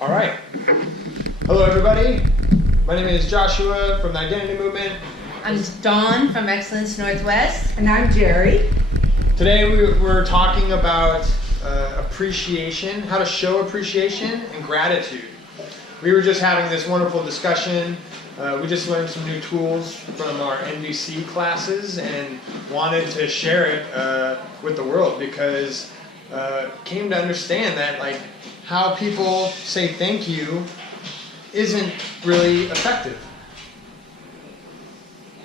All right. Hello, everybody. My name is Joshua from the Identity Movement. I'm Dawn from Excellence Northwest. And I'm Jerry. Today we're talking about appreciation, how to show appreciation and gratitude. We were just having this wonderful discussion. We just learned some new tools from our NVC classes and wanted to share it with the world because came to understand that how people say thank you isn't really effective.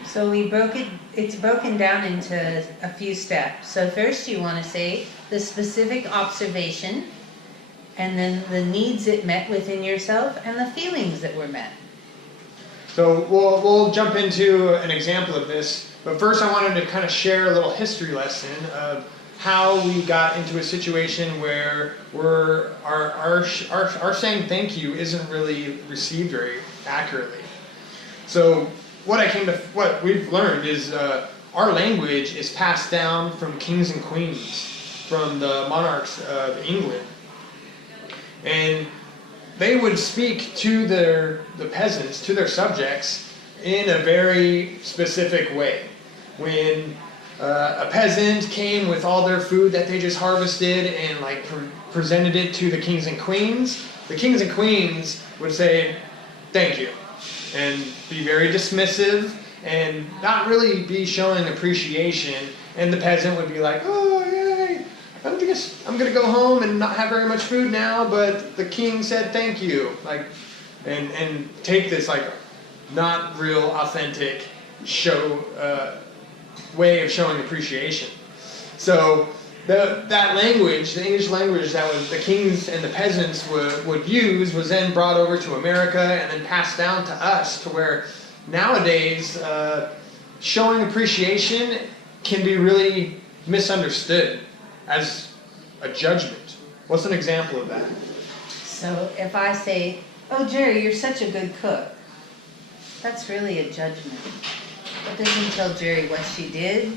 So it's broken down into a few steps. So first you want to say the specific observation, and then the needs it met within yourself, and the feelings that were met. So we'll jump into an example of this, but first I wanted to kind of share a little history lesson of how we got into a situation where our saying thank you isn't really received very accurately. So what we've learned is our language is passed down from kings and queens, from the monarchs of England, and they would speak to the peasants, to their subjects, in a very specific way. When a peasant came with all their food that they just harvested and presented it to the kings and queens would say, "Thank you," and be very dismissive and not really be showing appreciation. And the peasant would be like, "Oh, yay! I'm gonna go home and not have very much food now, but the king said thank you," and take this not real authentic way of showing appreciation. So that language, the English language that the kings and the peasants would use, was then brought over to America and then passed down to us, to where nowadays showing appreciation can be really misunderstood as a judgment. What's an example of that? So if I say, "Oh, Jerry, you're such a good cook," that's really a judgment. It doesn't tell Jerry what she did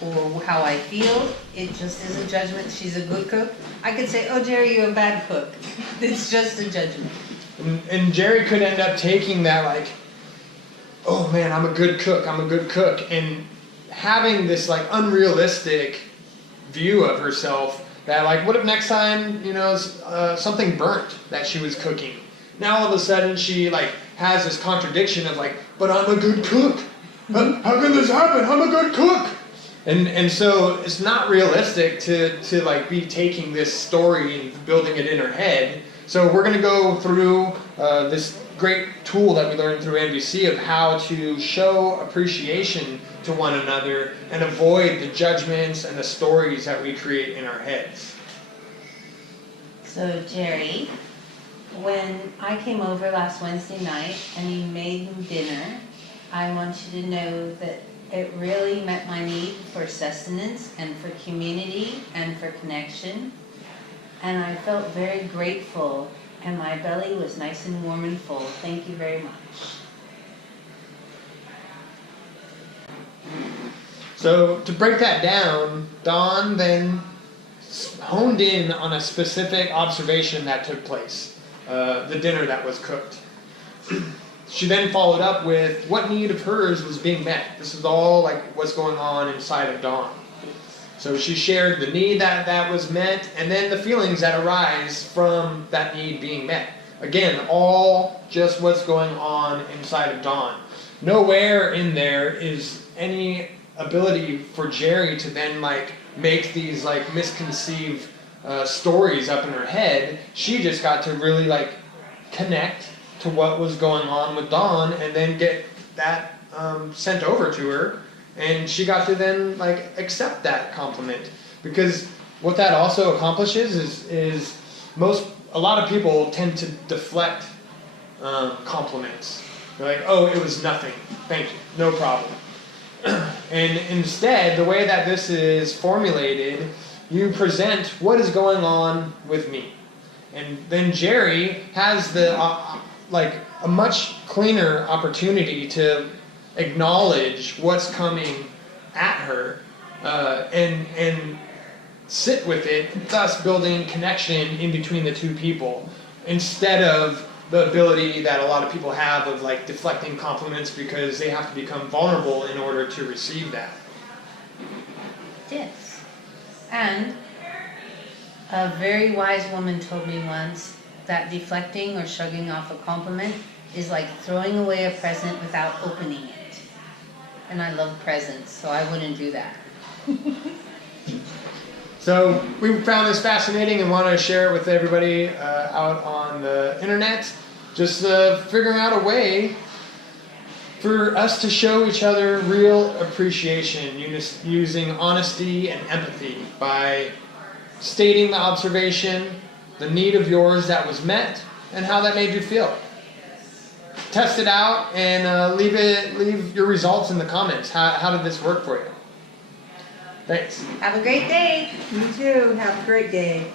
or how I feel. It just is a judgment. She's a good cook. I could say, "Oh, Jerry, you're a bad cook." It's just a judgment. And Jerry could end up taking that "Oh man, I'm a good cook, and having this unrealistic view of herself that what if next time something burnt that she was cooking. Now all of a sudden she has this contradiction of "But I'm a good cook. How can this happen? I'm a good cook." And so it's not realistic to be taking this story and building it in her head. So we're going to go through this great tool that we learned through NVC of how to show appreciation to one another and avoid the judgments and the stories that we create in our heads. So Jerry, when I came over last Wednesday night and you made dinner, I want you to know that it really met my need for sustenance and for community and for connection. And I felt very grateful, and my belly was nice and warm and full. Thank you very much. So to break that down, Dawn then honed in on a specific observation that took place, the dinner that was cooked. She then followed up with what need of hers was being met. This is all what's going on inside of Dawn. So she shared the need that was met, and then the feelings that arise from that need being met. Again, all just what's going on inside of Dawn. Nowhere in there is any ability for Jerry to then make these misconceived stories up in her head. She just got to really connect to what was going on with Dawn, and then get that sent over to her, and she got to then accept that compliment. Because what that also accomplishes is a lot of people tend to deflect compliments. They're like, "Oh, it was nothing, thank you, no problem." And instead, the way that this is formulated, you present what is going on with me, and then Jerry has a much cleaner opportunity to acknowledge what's coming at her and sit with it, thus building connection in between the two people. instead of the ability that a lot of people have of like deflecting compliments because they have to become vulnerable in order to receive that. Yes. And a very wise woman told me once that deflecting or shrugging off a compliment is like throwing away a present without opening it. And I love presents, so I wouldn't do that. So we found this fascinating and wanted to share it with everybody out on the internet. Just figuring out a way for us to show each other real appreciation using honesty and empathy by stating the observation, the need of yours that was met, and how that made you feel. Test it out and leave your results in the comments. How did this work for you? Thanks. Have a great day. You too. Have a great day.